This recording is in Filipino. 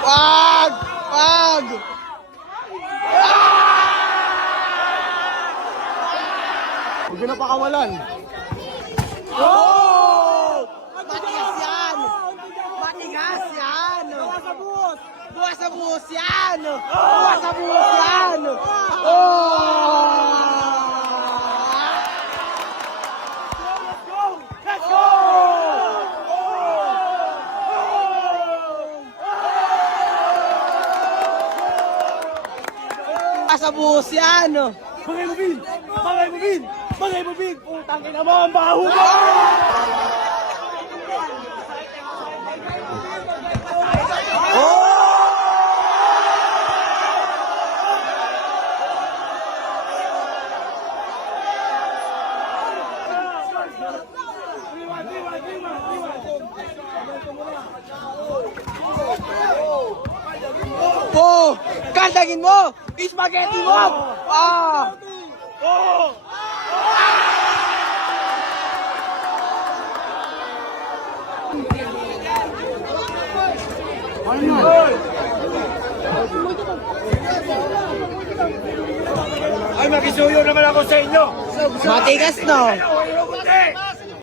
Wag! Wag! Huwag na pakawalan. Oh! Matigas yan! Matigas yan! Buwas sa buhos! Buwas sa buhos yan! Buwas sa buhos yan! Oh! Let's go! Buwas sa buhos yan! Bagay mo, Bin! Bagay mo, Bin! Bagay mo, Bin! Putang ina mo, ang baho mo! Oh! Kandangin mo! Spaghetti mo! Ah! Oh! Ay, makisuyo naman ako sa inyo! Matigas no?